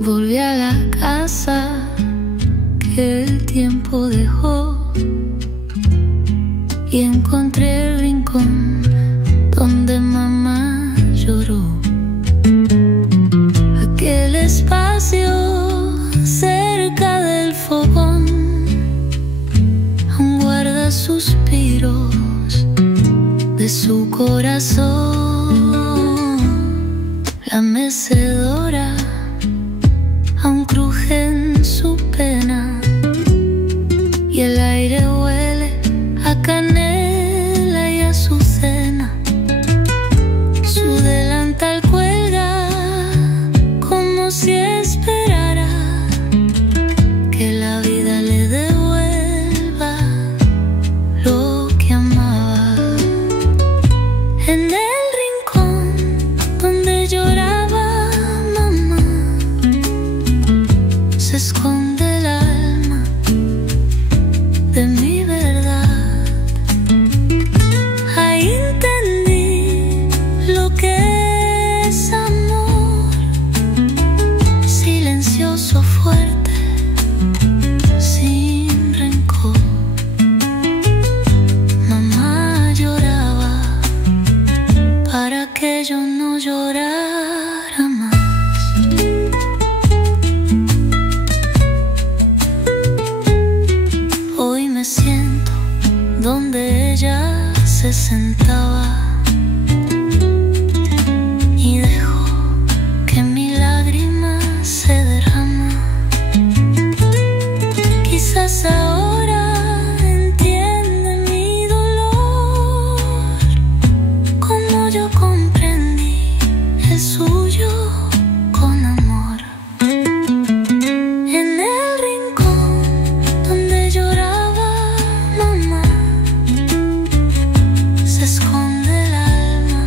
Volví a la casa que el tiempo dejó y encontré el rincón donde mamá lloró. Aquel espacio cerca del fogón aún guarda suspiros de su corazón. La mecedora aún cruje en su pena y el aire huele a canela y azucena. Su delantal cuelga como si esperara que la vida le devuelva lo que amaba. En el rincón donde lloraba mamá se esconde el alma de mi verdad. Ahí entendí lo que es amor, silencioso, fuerte, sin rencor. Mamá lloraba para que yo no llorara más. Hoy me siento donde ella se sentaba y dejo que mi lágrima se derrama. Quizás ahora entiende mi dolor como yo comprendí el suyo con amor. En el rincón donde lloraba mamá se esconde el alma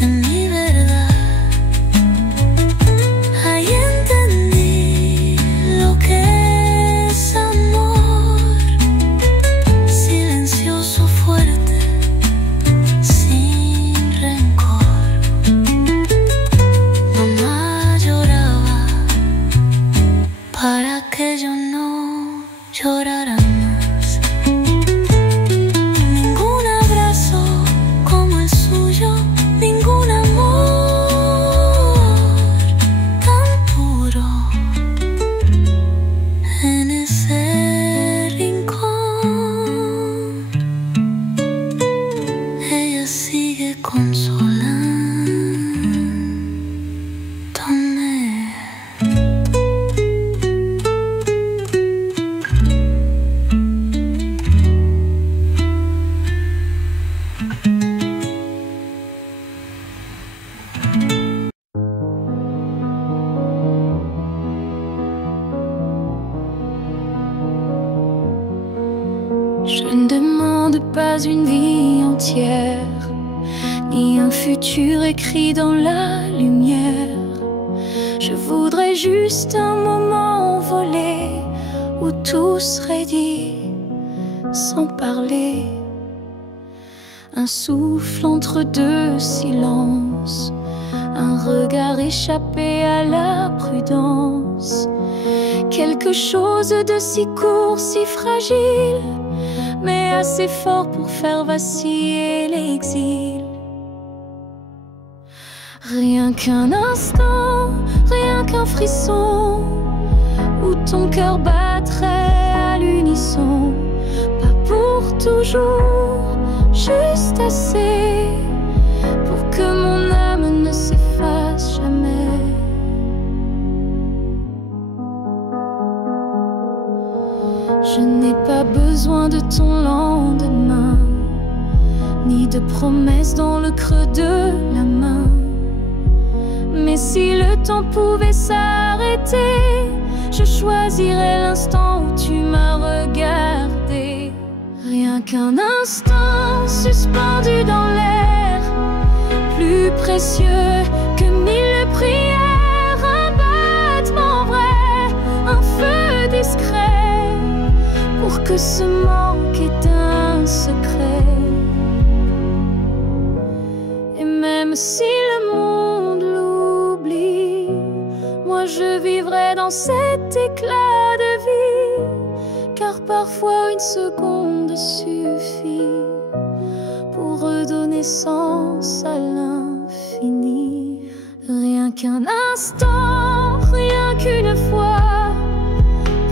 de mi verdad. Ahí entendí lo que es amor, silencioso, fuerte, sin rencor. Mamá lloraba para que yo no llorara más. Ningún abrazo como el suyo, ningún amor tan puro. En ese rincón ella sigue consolándome. Je ne demande pas une vie entière, ni un futur écrit dans la lumière. Je voudrais juste un moment envolé où tout serait dit sans parler. Un souffle entre deux silences, un regard échappé à la prudence. Quelque chose de si court, si fragile, mais assez fort pour faire vaciller l'exil. Rien qu'un instant, rien qu'un frisson, où ton cœur battrait à l'unisson. Pas pour toujours, juste assez pour que mon âme ne s'efface jamais. Je n'ai pas besoin de ton lendemain, ni de promesses dans le creux de la main. Mais si le temps pouvait s'arrêter, je choisirais l'instant où tu m'as regardé. Rien qu'un instant suspendu dans l'air, plus précieux que 1000 prières. Un battement vrai, un feu discret, pour que ce manque ait un secret. si le monde l'oublie, moi je vivrai dans cet éclat de vie, car parfois une seconde suffit pour redonner sens à l'infini. Rien qu'un instant, rien qu'une fois,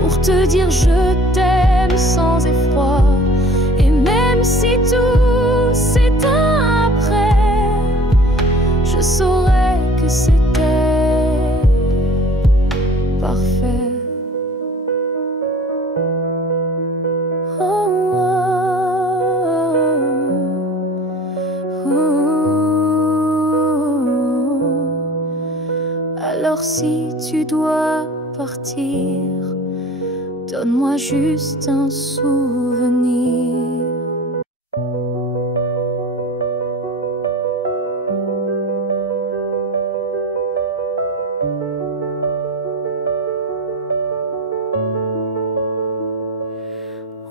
pour te dire je t'aime sans effroi. Et même si tout s'éteint après, je saurais que c'était parfait. Oh, oh, oh. Alors si tu dois partir, donne-moi juste un souvenir.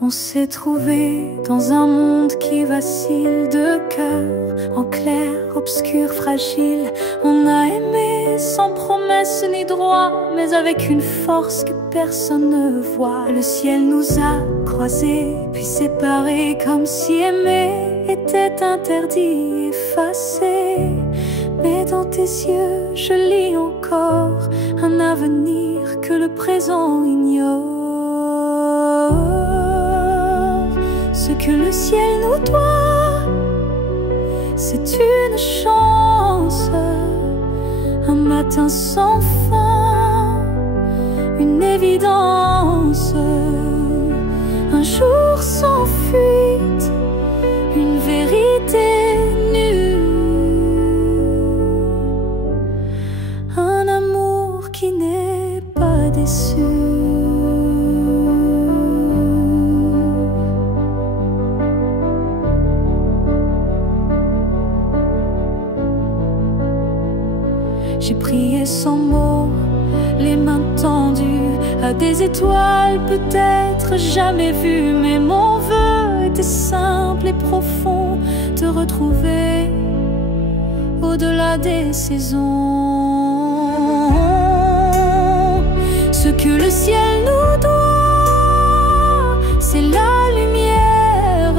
On s'est trouvé dans un monde qui vacille, de cœur en clair, obscur, fragile. On a aimé sans promesse ni droit, mais avec une force que personne ne voit. Le ciel nous a croisés, puis séparés, comme si aimer était interdit, effacé. Mais dans tes yeux, je lis encore un avenir que le présent ignore. Ce que le ciel nous doit, c'est une chance, un matin sans fin, une évidence, un jour sans fuite, une vérité nue, un amour qui n'est pas déçu. J'ai prié sans mots, les mains tendues à des étoiles peut-être jamais vues. Mais mon vœu était simple et profond, te retrouver au-delà des saisons. Ce que le ciel nous doit, c'est la lumière,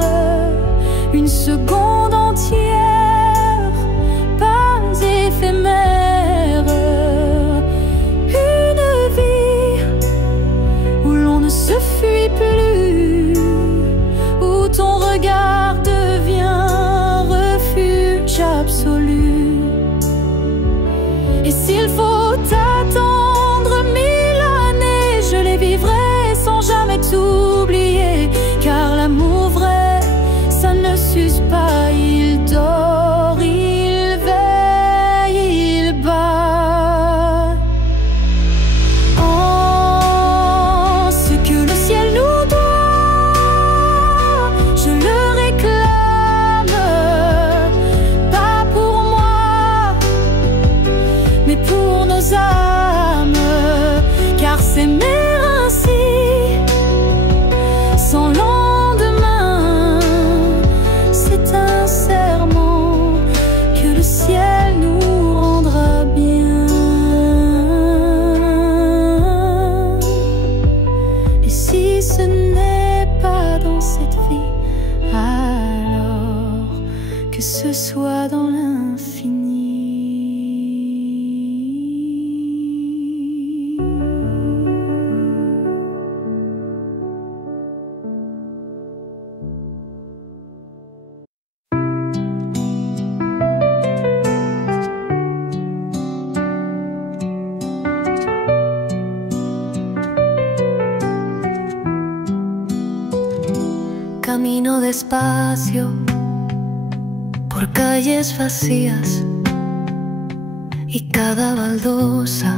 une seconde entière, pas éphémère. Et s'il faut attendre 1000 années, je les vivrai sans jamais t'oublier. Car l'amour vrai, ça ne s'use pas, il dort, il veille, il bat. Oh, ce que le ciel nous doit, je le réclame, pas pour moi, mais pour nos âmes. Car s'aimer ainsi, sans lendemain, c'est un serment que le ciel nous rendra bien. Et si ce n'est pas dans cette vie, alors que ce soit dans l'infini. Camino despacio por calles vacías y cada baldosa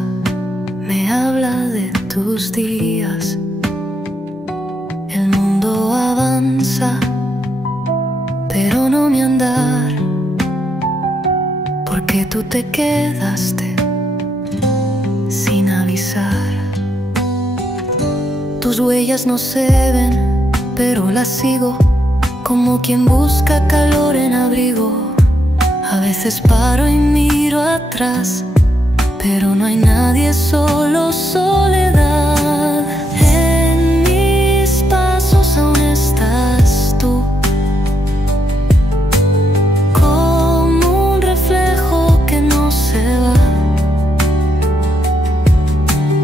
me habla de tus días. El mundo avanza, pero no mi andar, porque tú te quedaste sin avisar. Tus huellas no se ven, pero las sigo como quien busca calor en abrigo. A veces paro y miro atrás, pero no hay nadie, solo soledad. En mis pasos aún estás tú, como un reflejo que no se va.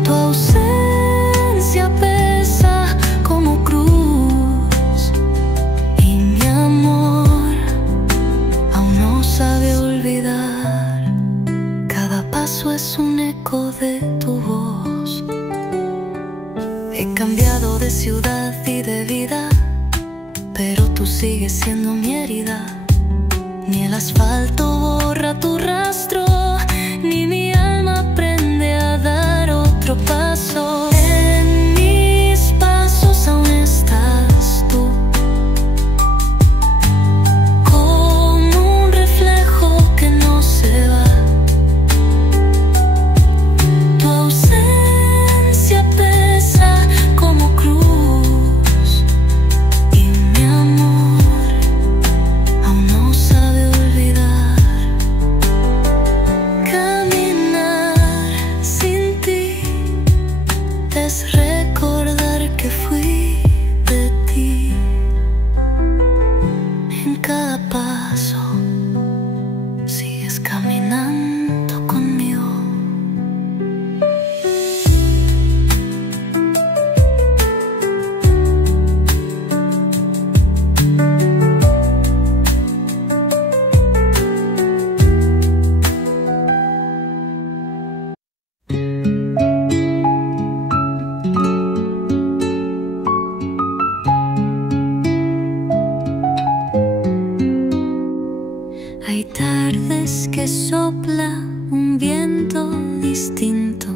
Tu ausencia pesa como cruz, y mi amor aún no sabe olvidar. Cada paso es un eco de tu voz. He cambiado de ciudad y de vida, pero tú sigues siendo mi herida. Ni el asfalto borra tu rastro, ni mi alma aprende a dar otro paso. En mis pasos aún estás tú, como un reflejo que no se va. Tu ausencia pesa como cruz, y mi amor aún no sabe olvidar. Caminar sin ti es recordar que fui de ti. En cada paso sigues caminando conmigo. Hay tardes que sopla un viento distinto,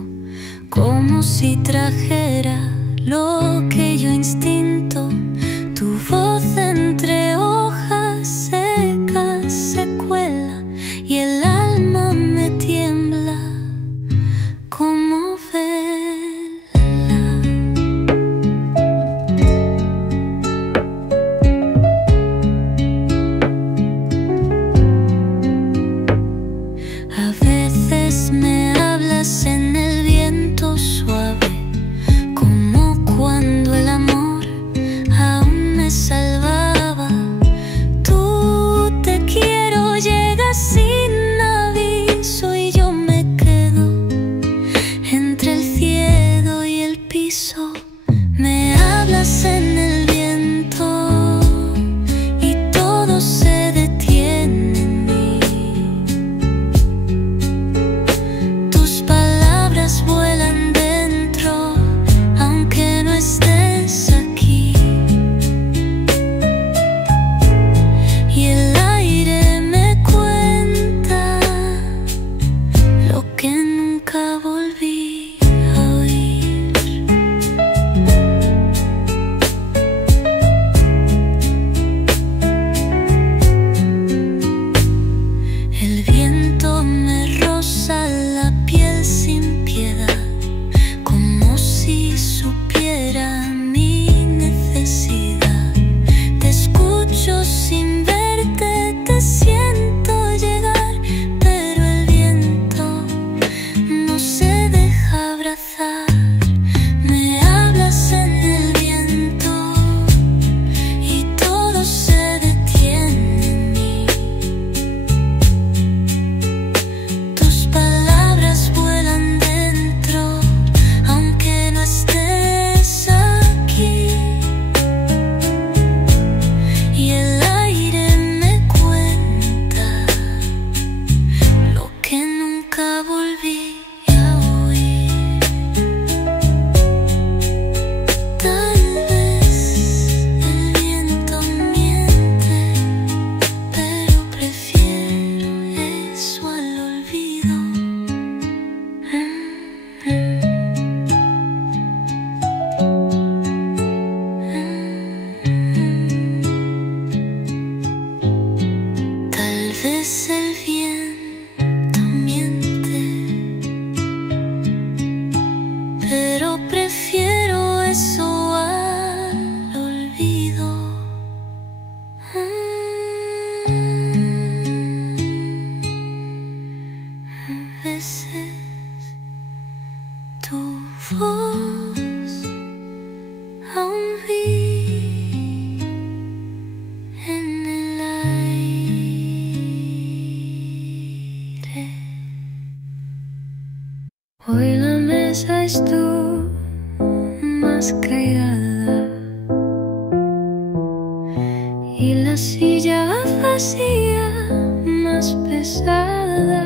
como si trajera lo que yo instinto. Tu voz entre hojas secas se cuela y el alma me tiembla como vela. A veces me hablas en el viento suave, como cuando el amor aún me salvaba. Tú te quiero, llegas sin aviso y yo me quedo entre el cielo y el piso. Me hablas en el viento y todo se detiene en mí. Tus palabras vuelan dentro, aunque no estés aquí. Y el aire me cuenta eres tú más callada y la silla vacía más pesada,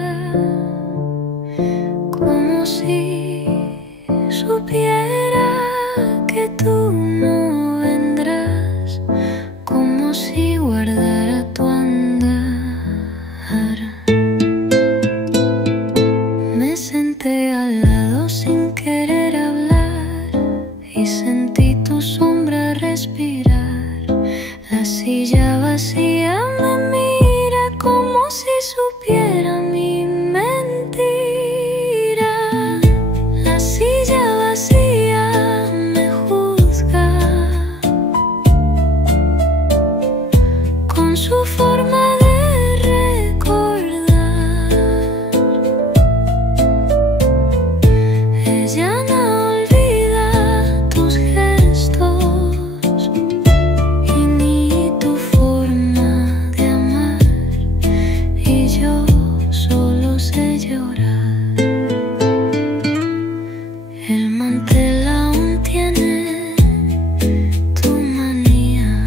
como si supiera que tú no vendrás, como si guardara tu andar. Me senté al lado sin querer hablar y sentí tu sombra respirar. La silla vacía me mira como si supiera mi mentira. La silla vacía me juzga con su forma de recordar. Ella no olvida tus gestos y ni tu forma de amar, y yo solo sé llorar. El mantel aún tiene tu manía,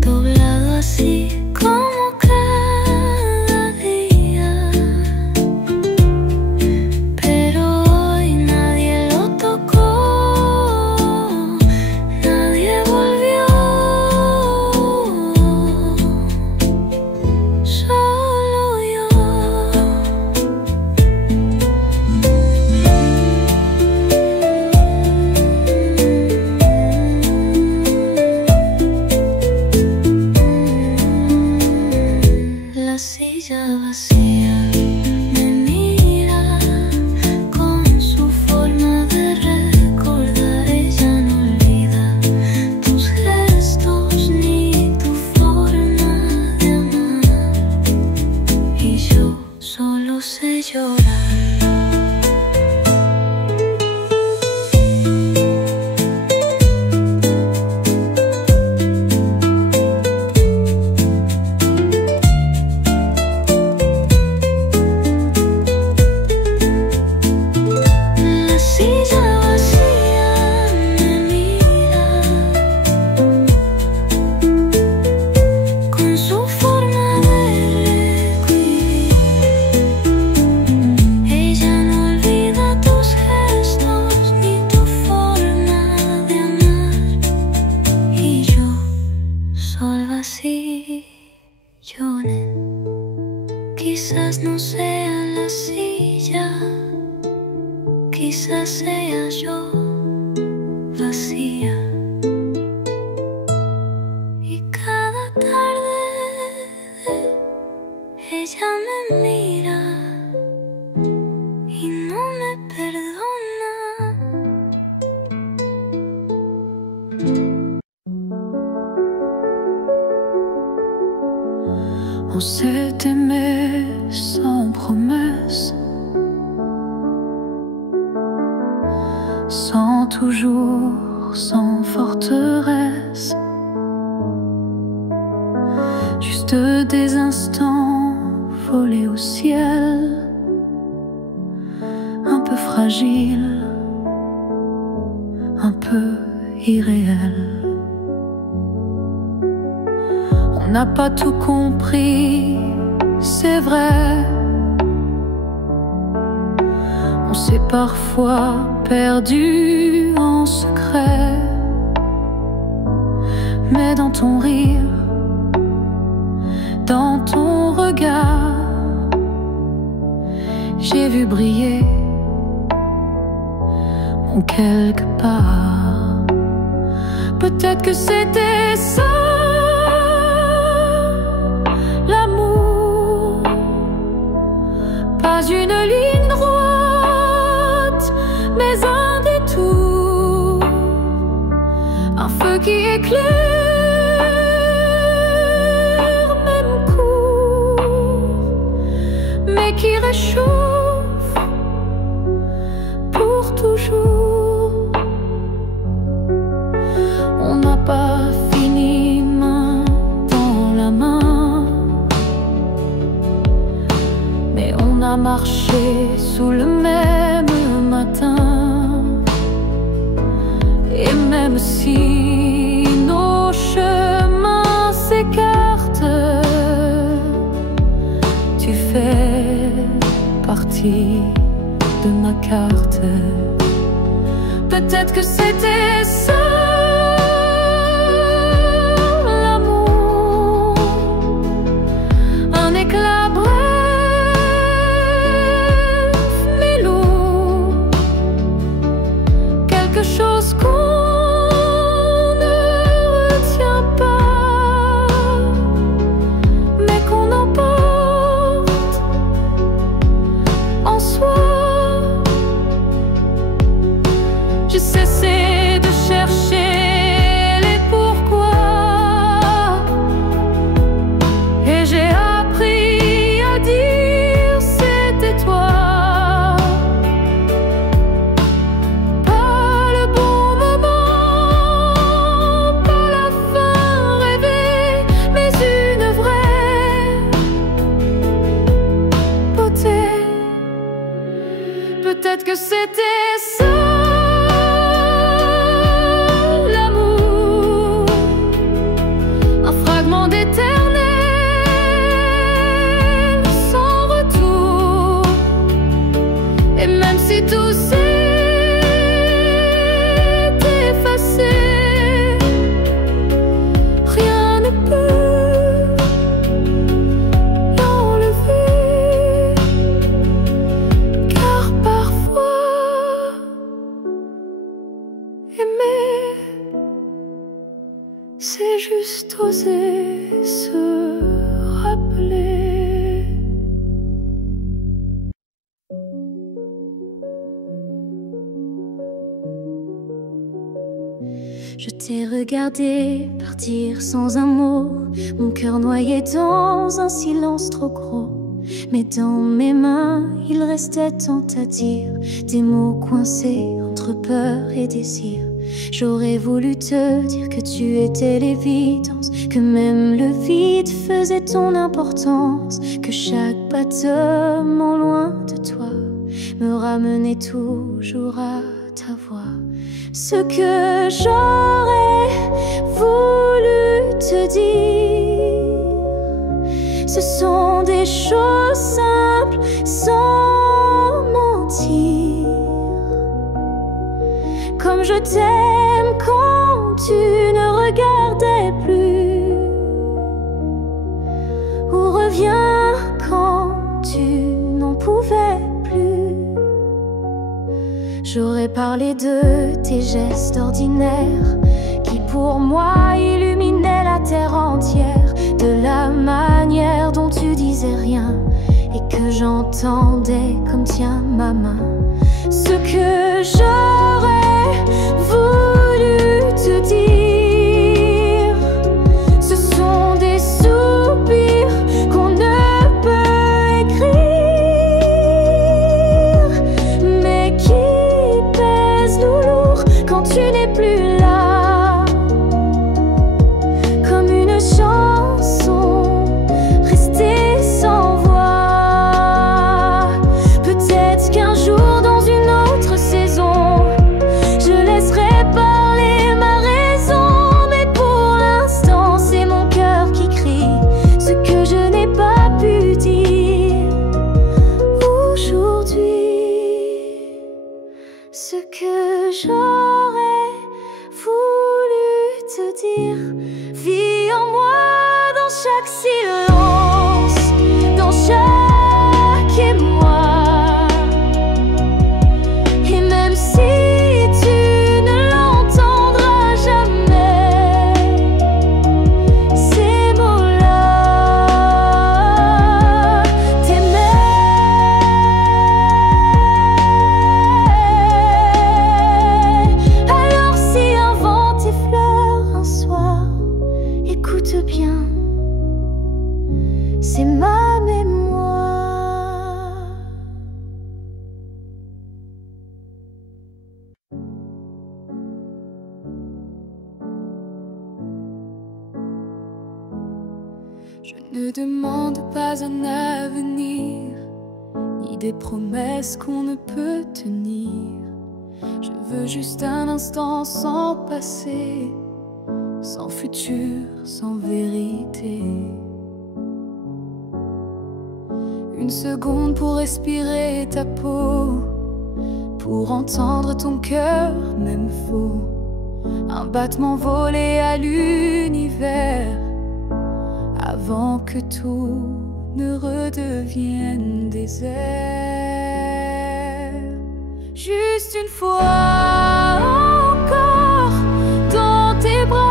doblado así como cada día, pero hoy nadie lo tocó, nadie volvió, solo yo. La silla vacía me mira con su forma de recordar. Ella no olvida tus gestos ni tu forma de amar, y yo solo sé llorar. La silla vacía me mira con su forma de recordar. Ella no olvida tus gestos ni tu forma de amar, y yo solo así lloré. Quizás no sea la silla, quizás sea yo vacía, y cada tarde ella me mira y no me perdona. On s'est aimé sans promesse, sans toujours, sans forteresse, juste des instants volés au ciel, un peu fragiles, un peu irréels. On n'a pas tout compris, c'est vrai. On s'est parfois perdu en secret, mais dans ton rire, dans ton regard, j'ai vu briller mon quelque part. Peut-être que c'était ça, l'amour, pas une ligne droite, mais un détour, un feu qui éclaire, même court, mais qui réchauffe pour toujours. On n'a pas fini main dans la main, mais on a marché sous le mer. s'écarte, tu fais partie de ma carte. Peut-être que c'était ça l'amour, un éclat bref mais lourd, quelque chose qu'on ne retient pas, mais qu'on emporte en soi. J'ai cessé de chercher les pourquoi, et j'ai appris à dire c'était toi. Pas le bon moment, pas la fin rêvée, mais une vraie beauté. Peut-être que c'était ça l'amour, un fragment d'éternel sans retour. Et même si tout s'est effacé, rien ne peut l'enlever, car parfois aimer, c'est juste oser se rappeler. Je t'ai regardé partir sans un mot, mon cœur noyé dans un silence trop gros. Mais dans mes mains, il restait tant à dire, des mots coincés entre peur et désir. J'aurais voulu te dire que tu étais l'évidence, que même le vide faisait ton importance, que chaque battement loin de toi me ramenait toujours à ta voix. Ce que j'aurais voulu te dire, ce sont des choses simples sans mentir. Comme je t'aime quand tu ne regardais plus, ou reviens quand tu n'en pouvais plus. J'aurais parlé de tes gestes ordinaires qui pour moi illuminaient la terre entière, de la manière dont tu disais rien et que j'entendais comme tiens ma main. Ce que j'aurais voulu te dire, ce sont des soupirs qu'on ne peut écrire, mais qui pèsent lourd quand tu n'es plus là, comme une chanson restée sans voix. Peut-être qu'un jour dans une autre saison, je laisserai parler ma raison, mais pour l'instant c'est mon cœur qui crie ce que je n'ai pas pu dire aujourd'hui. Ce que j'aurais voulu te dire vit en moi dans chaque silence, dans chaque émoi. Et même si tu ne l'entendras jamais, ces mots-là t'aimaient. Alors si un vent t'effleure un soir, écoute bien, c'est ma mémoire. Je ne demande pas un avenir, ni des promesses qu'on ne peut tenir. Je veux juste un instant sans passé, sans futur, sans vérité. Une seconde pour respirer ta peau, pour entendre ton cœur, même faux. Un battement volé à l'univers, avant que tout ne redevienne désert. Juste une fois encore dans tes bras,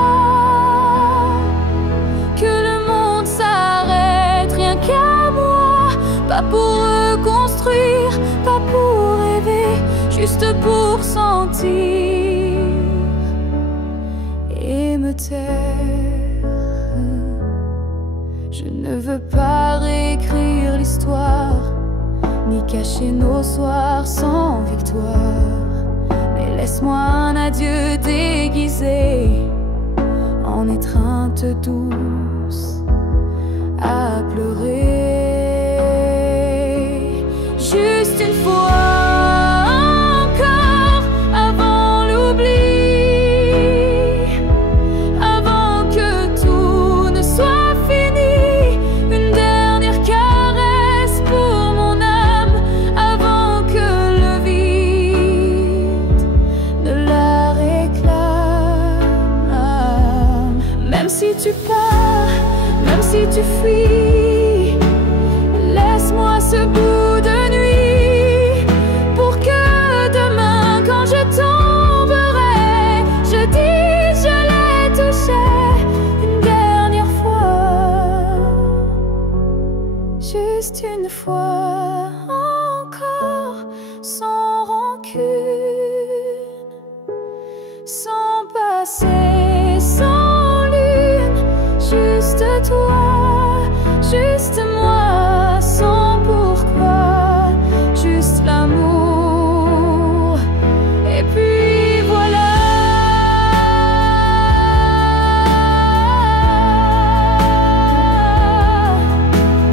que le monde s'arrête, rien qu'à moi. Pas pour reconstruire, pas pour rêver, juste pour sentir et me taire. Je ne veux pas réécrire l'histoire, ni cacher nos soirs sans victoire. Mais laisse-moi un adieu déguisé en étreinte douce à pleurer. Juste une fois encore avant l'oubli, avant que tout ne soit fini. Une dernière caresse pour mon âme avant que le vide ne la réclame. Même si tu pars, même si tu fuis, laisse-moi ce bout de nuit pour que demain, quand je tomberai, je dise je l'ai touché une dernière fois. Juste une fois encore, sans rancune, sans passé, sans lune. Juste toi, juste moi, sans pourquoi, juste l'amour. Et puis voilà.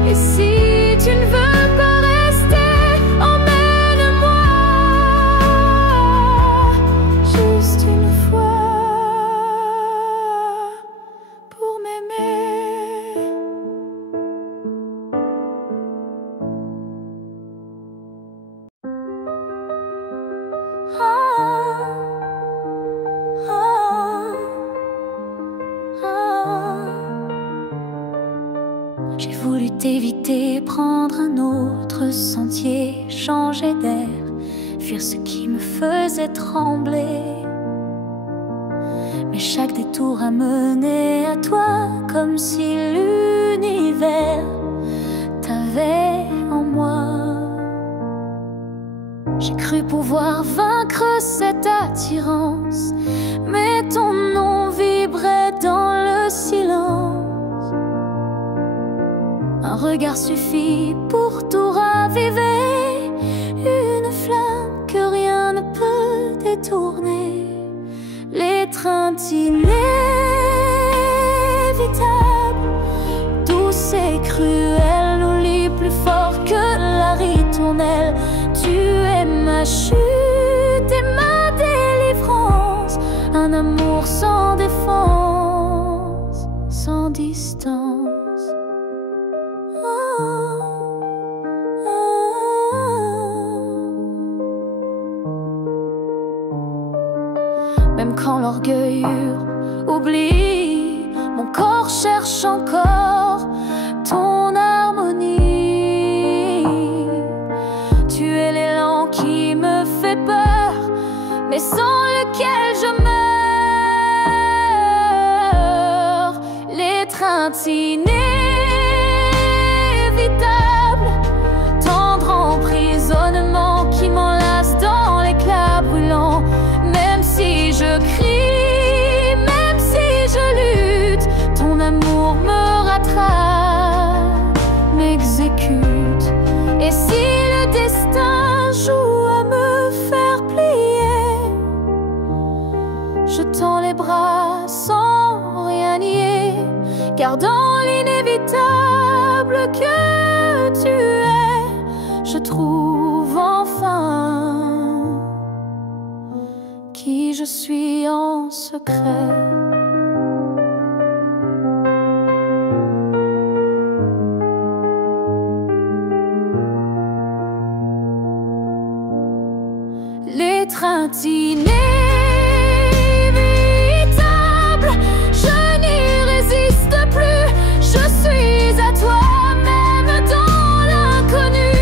Et si tu ne veux pas rester, emmène-moi. Juste une fois pour m'aimer. J'ai voulu t'éviter, prendre un autre sentier, changer d'air, fuir ce qui me faisait trembler. Mais chaque détour a mené à toi, comme si l'univers t'avait en moi. J'ai cru pouvoir vaincre cette attirance, mais ton nom vibrait dans le silence. Un regard suffit pour tout raviver, une flamme que rien ne peut détourner. L'étreinte inévitable, douce et cruelle, nous lie plus fort que la ritournelle. Tu es ma chute et ma délivrance, un amour sans défense, sans distance. Même quand l'orgueil oublie, mon corps cherche encore ton harmonie. Tu es l'élan qui me fait peur, mais sans lequel je meurs. L'étreinte inévitable, tendre emprisonnement qui m'enlace dans l'éclat brûlant. Même si je crie, même si je lutte, ton amour me rattrape, m'exécute. Et si le destin joue à me faire plier, je tends les bras sans rien nier, car dans l'inévitable que tu es, je trouve enfin qui je suis en secret. inévitable. Je n'y résiste plus, je suis à toi, même dans l'inconnu.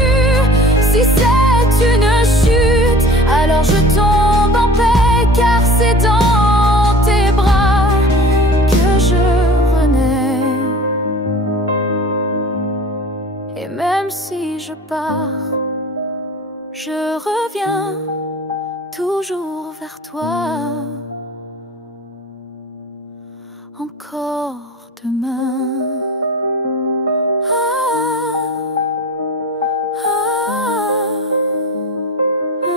Si c'est une chute, alors je tombe en paix, car c'est dans tes bras que je renais. Et même si je pars, je reviens toujours vers toi. Encore demain. Ah, ah, ah.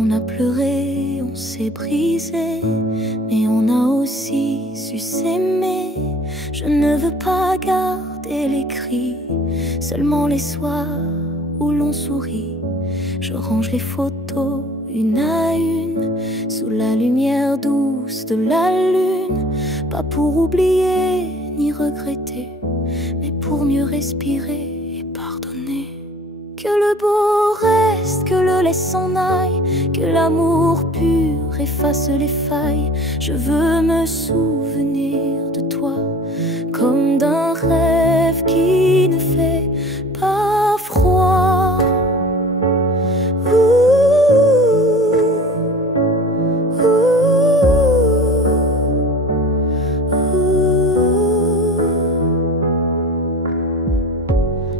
On a pleuré, on s'est brisé, mais on a aussi su s'aimer. Je ne veux pas garder les cris, seulement les soirs où l'on sourit. Je range les photos une à une, sous la lumière douce de la lune. Pas pour oublier ni regretter, mais pour mieux respirer et pardonner. Que le beau reste, que le laisse s'en aille, que l'amour pur efface les failles. Je veux me souvenir de toi comme d'un rêve qui ne fait pas froid.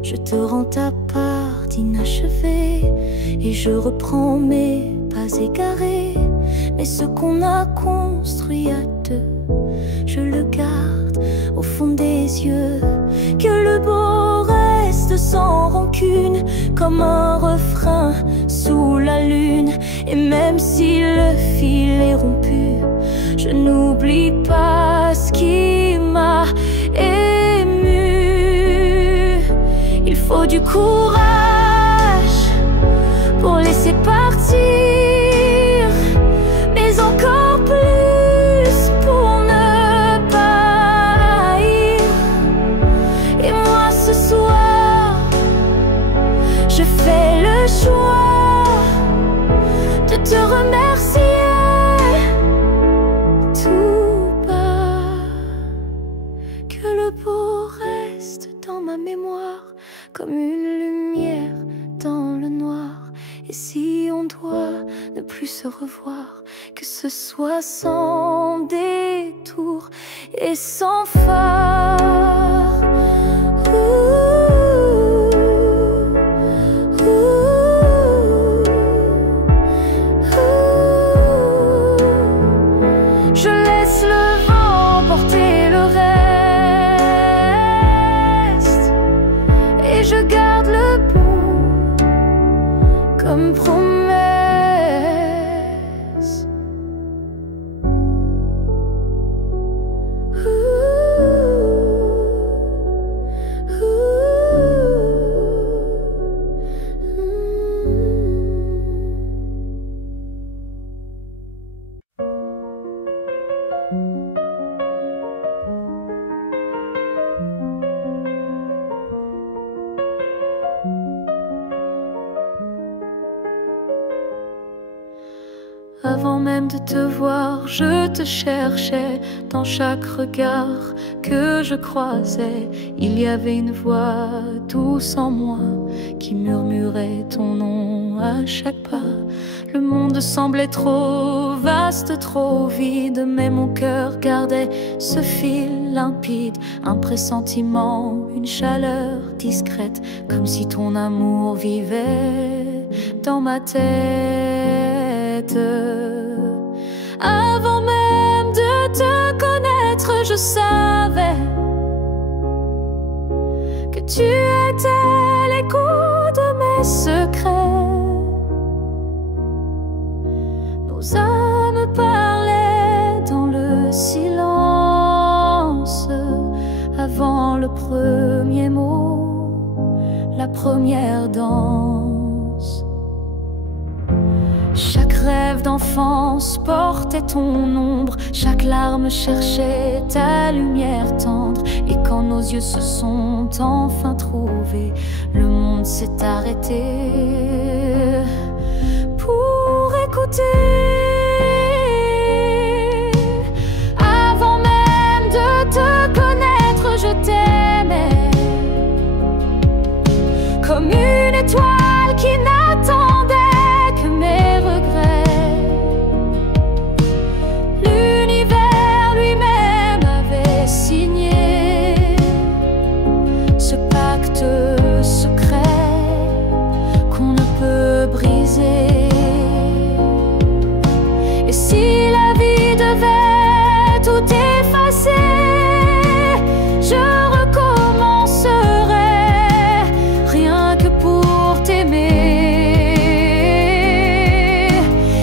Je te rends ta part d'inachevé et je reprends mes pas égarés. Mais ce qu'on a construit à deux, je le garde au fond des yeux. Que le beau reste sans rancune, comme un refrain sous la lune. Et même si le fil est rompu, je n'oublie pas ce qui m'a ému. Il faut du courage pour laisser partir, mais encore plus pour ne pas haïr. Et moi ce soir, je fais le choix de te remercier tout bas. Que le beau reste dans ma mémoire comme une lumière dans le noir. Et si on doit ne plus se revoir, que ce soit sans détour et sans phare. Je laisse le vent porter le reste, et je garde le bon comme promesse. Avant même de te voir, je te cherchais dans chaque regard que je croisais. Il y avait une voix douce en moi qui murmurait ton nom à chaque pas. Le monde semblait trop vaste, trop vide, mais mon cœur gardait ce fil limpide. Un pressentiment, une chaleur discrète, comme si ton amour vivait dans ma tête. Avant même de te connaître, je savais que tu étais l'écho de mes secrets. Nos âmes parlaient dans le silence avant le premier mot, la première danse. silence portait ton ombre, chaque larme cherchait ta lumière tendre. Et quand nos yeux se sont enfin trouvés, le monde s'est arrêté pour écouter. Avant même de te connaître, je t'aimais comme une étoile qui n'attendait que mes regrets. L'univers lui-même avait signé ce pacte secret qu'on ne peut briser. Et si la vie devait tout effacer, je recommencerai rien que pour t'aimer.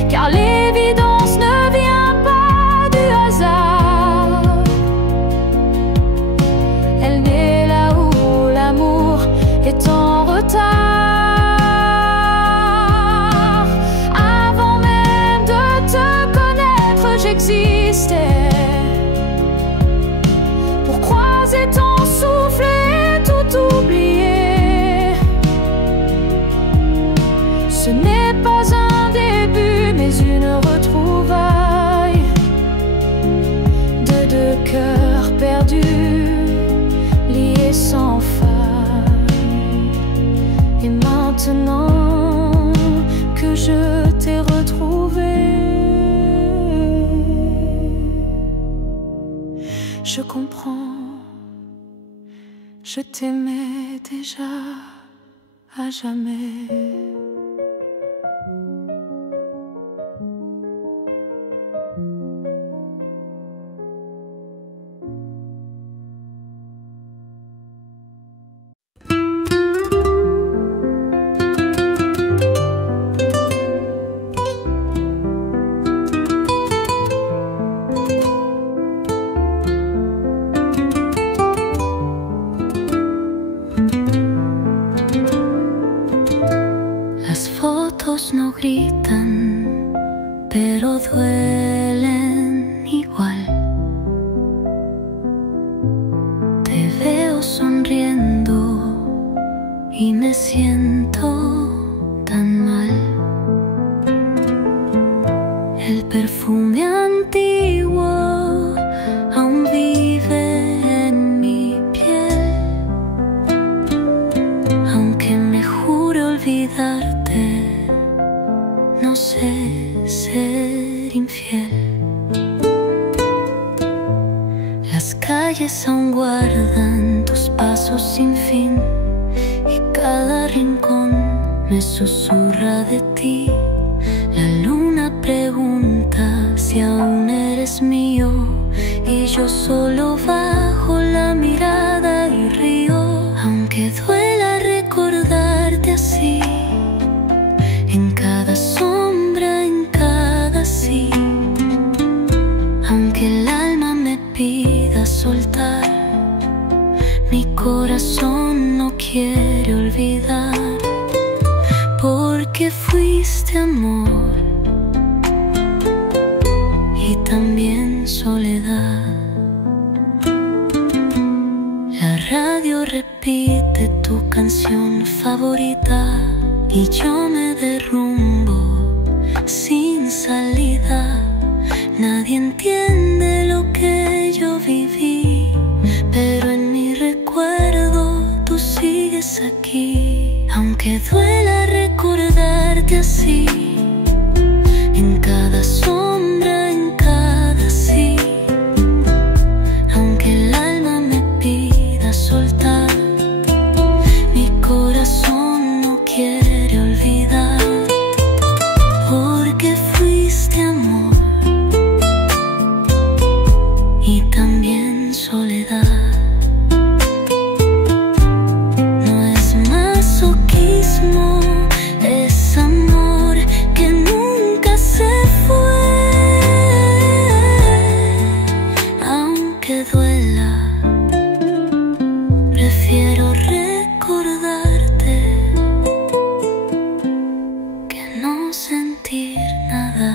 Car l'évidence ne vient pas du hasard, elle naît là où l'amour est en retard. Avant même de te connaître, j'existais pour croiser ton souffle et tout oublier. Ce n'est pas un début, mais une retrouvaille de deux cœurs perdus, liés sans faille. Et maintenant que je t'ai retrouvé, je comprends, je t'aimais déjà à jamais. Las fotos no gritan, pero duelen igual. Te veo sonriendo y me siento tan mal. El perfume antiguo aún vive en mi piel, aunque me jure olvidarte, no sé ser infiel. Las calles aún guardan tus pasos sin fin, y cada rincón me susurra de ti. La luna pregunta si aún eres mío, y yo solo bajo la mirada y río. Aunque duela recordarte así, en cada sombra, en cada sí. Aunque el alma me pida soltar, mi corazón no quiere olvidar. Porque fuiste amor y también soledad. La radio repite tu canción favorita y yo me derrumbo sin salida. Nadie entiende lo que yo viví, pero en mi recuerdo tú sigues aquí. Aunque duela recordarte así, en cada sombra, en cada sí. Aunque el alma me pida soltar, mi corazón no quiere olvidar. Porque fuiste amor y también soledad. No es masoquismo, es amor que nunca se fue. Aunque duela, prefiero recordarte que no sentir nada.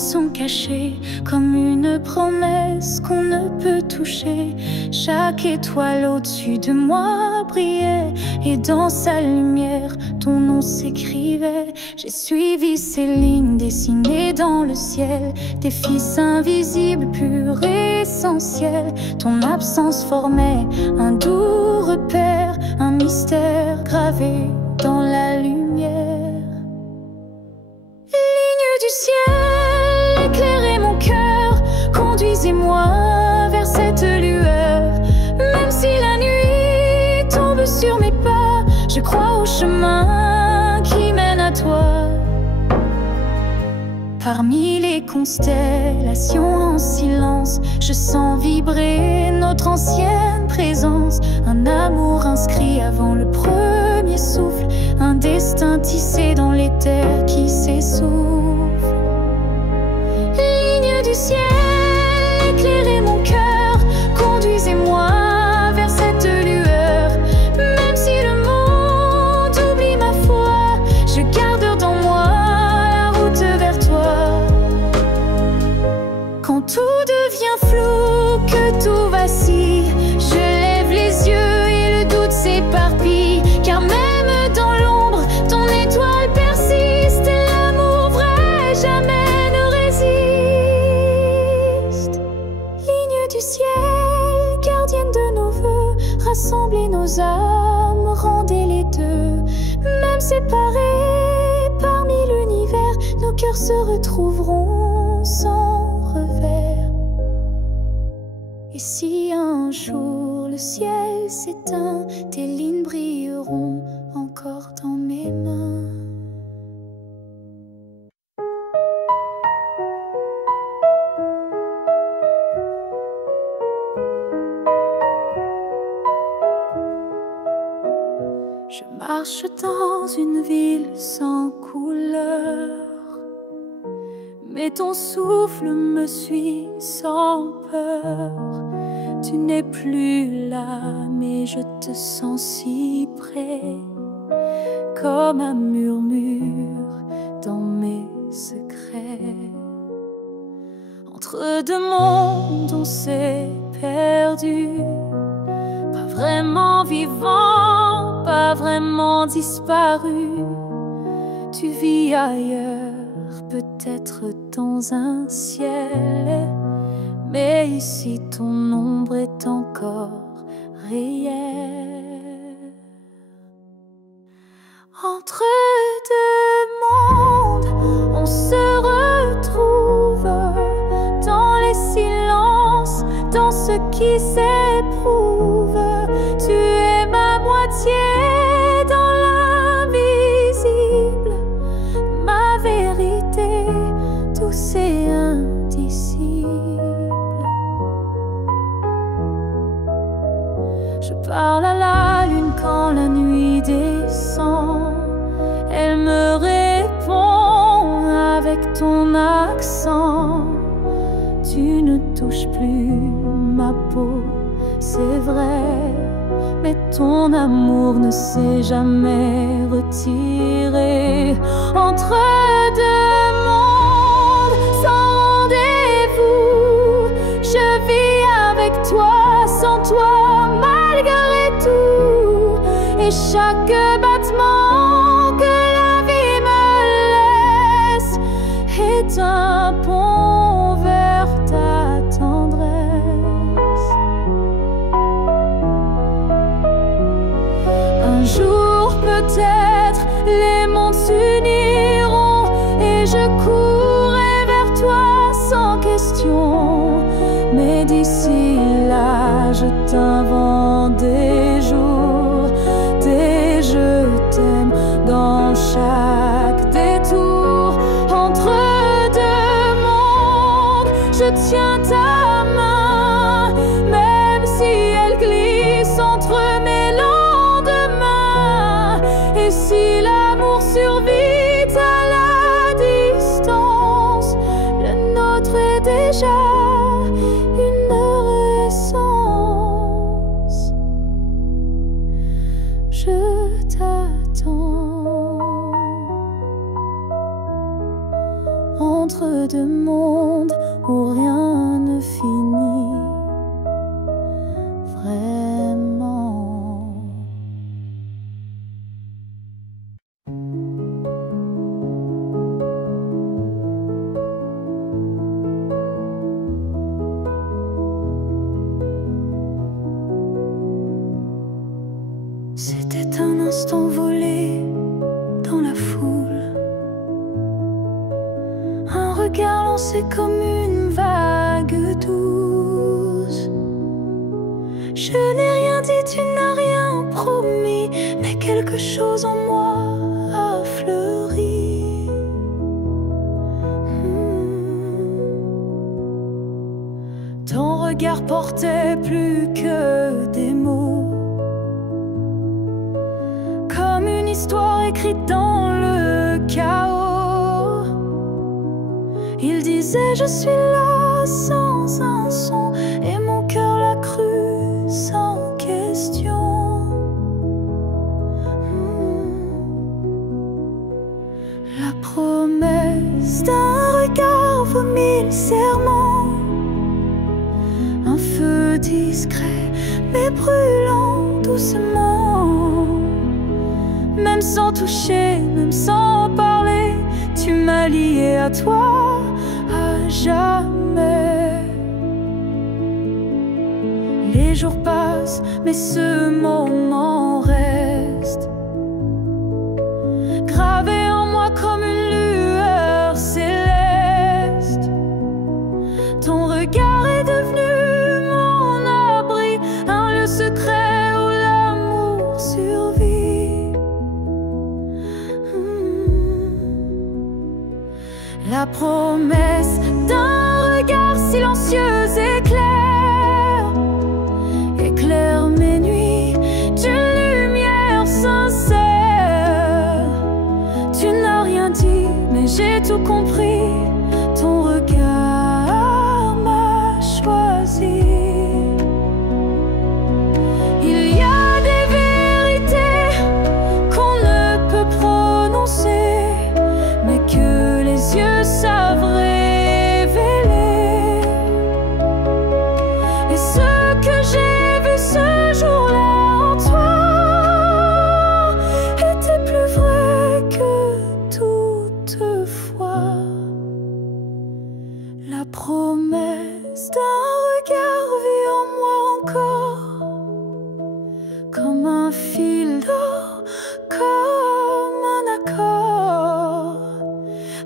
sont cachés comme une promesse qu'on ne peut toucher. Chaque étoile au-dessus de moi brillait, et dans sa lumière, ton nom s'écrivait. J'ai suivi ces lignes dessinées dans le ciel, des fils invisibles, purs et essentiels. Ton absence formait un doux repère, un mystère gravé dans la lumière. Ligne du ciel, éclairez mon cœur, conduisez-moi vers cette lueur. Même si la nuit tombe sur mes pas, je crois au chemin qui mène à toi. Parmi les constellations en silence, je sens vibrer notre ancienne présence. Un amour inscrit avant le premier souffle, un destin tissé dans les terres qui s'essouffle. Ligne du ciel, éclairez mon cœur, conduisez-moi vers cette lueur. Même si le monde oublie ma foi, je garde dans moi la route vers toi. Quand tout devient flou, que tout vacille, je lève les yeux et le doute s'éparpille. Car même dans l'ombre, ton étoile persiste, et l'amour vrai jamais ne résiste. Ligne du ciel, gardienne de nos vœux, rassemblez nos âmes, rendez les deux. Même séparés parmi l'univers, nos cœurs se retrouveront sans revers. Et si un jour le ciel s'éteint, tes lignes brilleront encore dans mes mains. Je marche dans une ville sans couleur, mais ton souffle me suit sans peur. Tu n'es plus là, mais je te sens si près, comme un murmure dans mes secrets. Entre deux mondes, on s'est perdu, pas vraiment vivant, pas vraiment disparu. Tu vis ailleurs, peut-être dans un ciel, mais ici ton ombre est encore réelle. Entre deux mondes, on se retrouve dans les silences, dans ce qui s'éprouve. Tu es ma moitié dans l'invisible, ma vérité douce et indicible. Je parle à la lune quand la nuit descend, elle me répond avec ton accent. Tu ne touches plus ma peau, c'est vrai, mais ton amour ne s'est jamais retiré. Entre deux mondes sans rendez-vous, je vis avec toi, sans toi, malgré tout. Et chaque battement que la vie me laisse est un pont vers ta tendresse. Un jour peut-être les mondes s'uniront et je courrai vers toi sans question. Mais d'ici là, je t'invente des jours, des je t'aime dans chaque détour. Entre deux mondes, je tiens ta main, même si elle glisse entre mes lendemains. Et si l'amour survit à la distance, le nôtre est déjà une essence. Je t'attends entre de monde où rien ne finit vraiment. C'était un instant volé dans la foule, un regard lancé comme une vague douce. Je n'ai rien dit, tu n'as rien promis, mais quelque chose en moi a fleuri. Ton regard portait plus que des mots, comme une histoire écrite dans le chaos. Il disait je suis là sans un son, et mon cœur l'a cru sans question. La promesse d'un regard vaut 1000 serments, un feu discret mais brûlant doucement. Même sans toucher, même sans parler, tu m'as lié à toi à jamais. Les jours passent, mais ce moment reste gravé en moi comme une lueur céleste. Ton regard est devenu mon abri, un lieu secret où l'amour survit. La promesse d'un regard silencieux éclaire mes nuits d'une lumière sincère. Tu n'as rien dit, mais j'ai tout compris. Ton regard m'a choisi. Il y a des vérités qu'on ne peut prononcer, mais que les yeux savent révéler. Et ce que j'ai vu ce jour-là en toi était plus vrai que toutefois. La promesse d'un regard vit en moi encore, comme un fil d'or, comme un accord.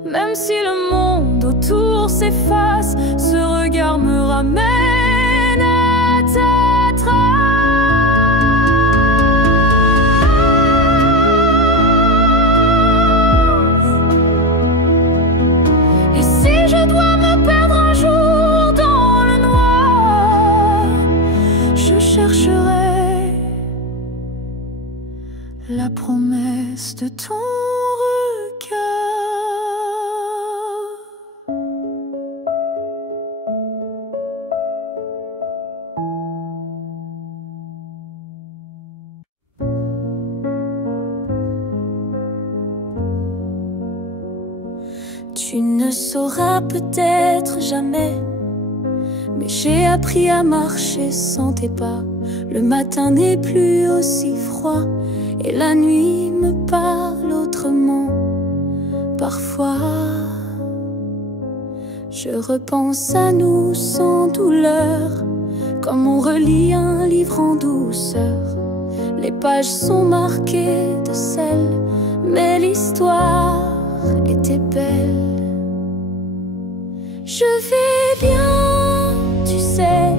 Même si le monde autour s'efface, ce regard me ramène à ta trace. Et si je dois me perdre un jour dans le noir, je chercherai la promesse de ton regard. Tu ne sauras peut-être jamais, mais j'ai appris à marcher sans tes pas. Le matin n'est plus aussi froid et la nuit me parle autrement. Parfois, je repense à nous sans douleur, comme on relit un livre en douceur. Les pages sont marquées de sel, mais l'histoire était belle. Je vais bien, tu sais,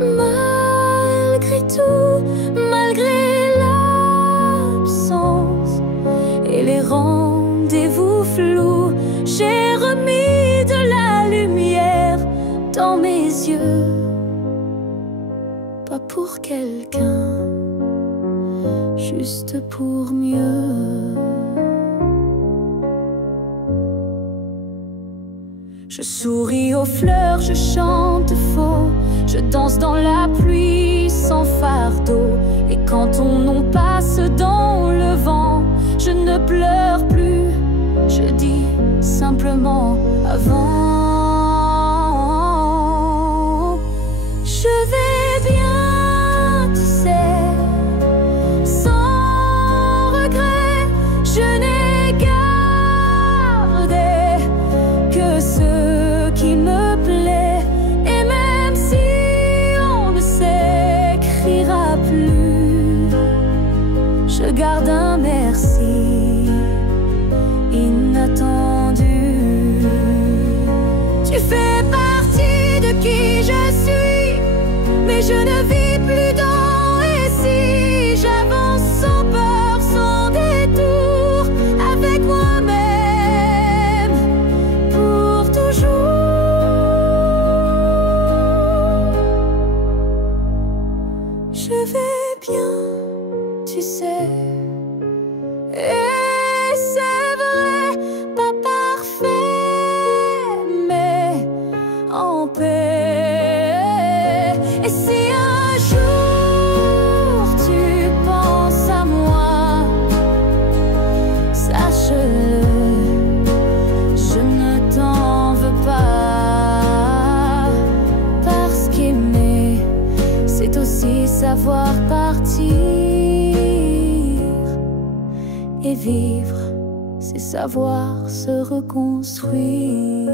malgré tout, malgré l'absence et les rendez-vous flous. J'ai remis de la lumière dans mes yeux, pas pour quelqu'un, juste pour mieux. Je souris aux fleurs, je chante faux, je danse dans la pluie sans fardeau. Et quand ton nom passe dans le vent, je ne pleure plus, je dis simplement avant. Je vais bien, tu sais, sans regret. Je n'ai gardé que ce qui me plaît. Et même si on ne s'écrira plus, je garde un merci inattendu. Tu fais partie de qui je suis, mais je ne vis plus dans et si. J'avance sans peur, sans détour, avec moi-même pour toujours. Je vais bien, tu sais, et c'est vrai, pas parfait, mais en paix. Et si un jour tu penses à moi, sache-le, je ne t'en veux pas. Parce qu'aimer, c'est aussi savoir partir. Et vivre, c'est savoir se reconstruire.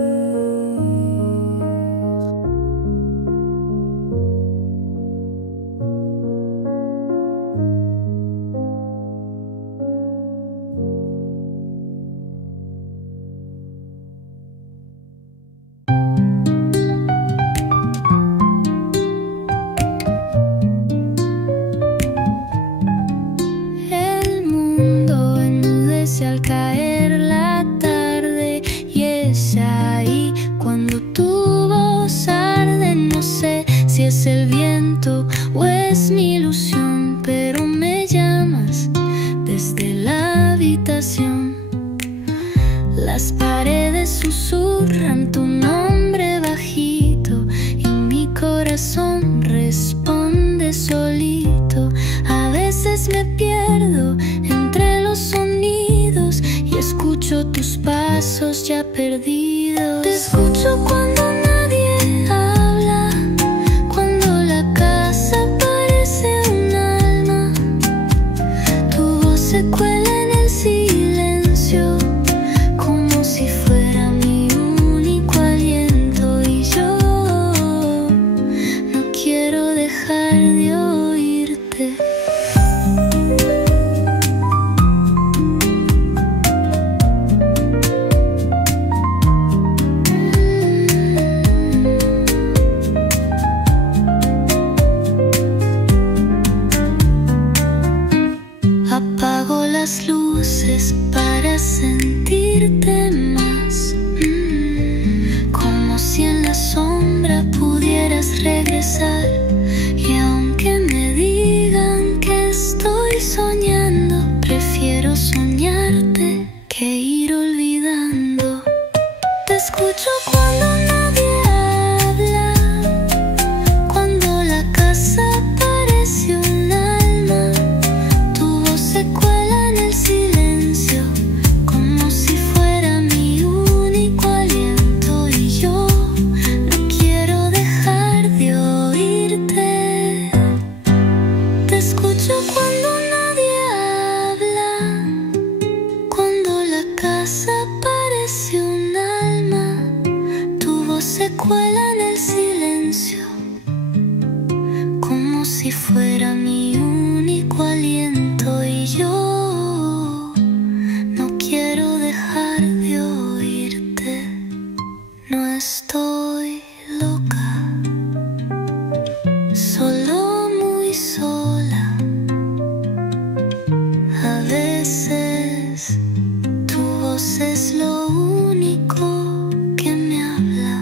Al caer la tarde y es ahí cuando tu voz arde. No sé si es el viento o es mi ilusión, pero me llamas desde la habitación. Las paredes susurran tu nombre bajito y mi corazón responde solito. A veces me pierdo entre los sonidos y escucho tus pasos ya perdidos. Te escucho cuando nadie habla, cuando la casa parece un alma. Tu voz se cuela en el silencio, como si fuera mi único aliento. Y yo no quiero dejar de oírte. Apago las luces para sentirte más, como si en la sombra pudieras regresar. Y aunque me digan que estoy soñando, prefiero soñarte que ir olvidando. Te escucho cuando nadie habla, cuando la casa parece un alma. Tu voz se cuela en el silencio, como si fuera mi único aliento. Y yo no quiero dejar de oírte. Te escucho cuando nadie habla, cuando la casa parece un alma. Tu voz se cuela en el silencio, como si fuera mi único aliento. Y yo no quiero dejar de oírte. No estoy loca, solo muy sola. A veces tu voz es lo único que me habla.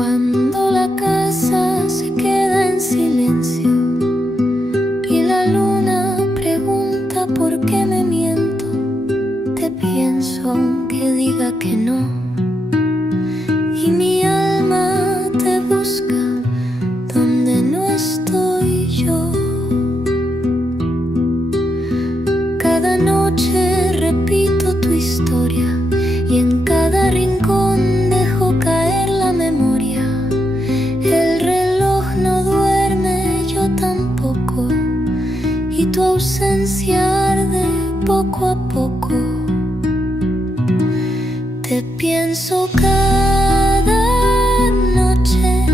Cuando la casa se queda en silencio y la luna pregunta por qué me miento, te pienso aunque diga que no, y mi alma te busca donde no estoy yo. Cada noche repito tu historia y en cada rincón dejo caer la memoria. El reloj no duerme, yo tampoco, y tu ausencia arde poco a poco. Te pienso cada noche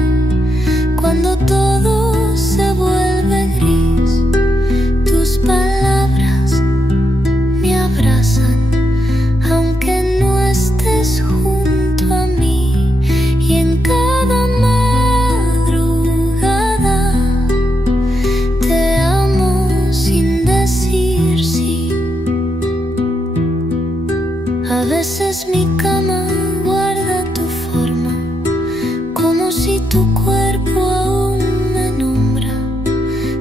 cuando todo se vuelve gris. Tus palabras me abrazan aunque no estés junto a mí, y en cada madrugada te amo sin decir sí. A veces mi cama guarda tu forma, como si tu cuerpo aún me nombra.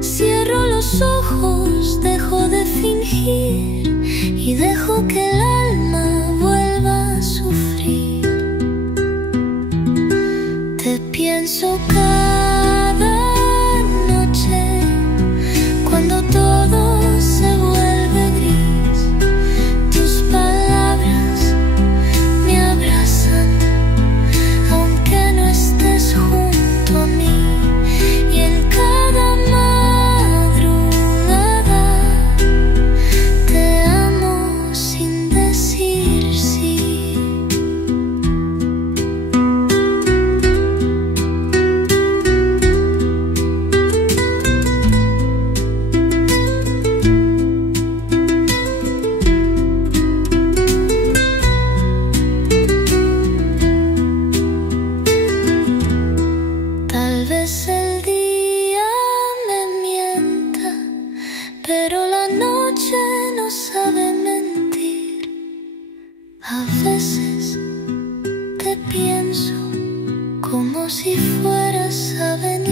Cierro los ojos, dejo de fingir y dejo que el alma vuelva a sufrir. Te pienso cada noche cuando todo se vuelve gris. Tus palabras me abrazan aunque no estés junto a mí, y en cada madrugada te amo sin decir sí. Tal vez el día me mienta, pero la noche no sabe mentir. A veces te pienso como si fueras a venir.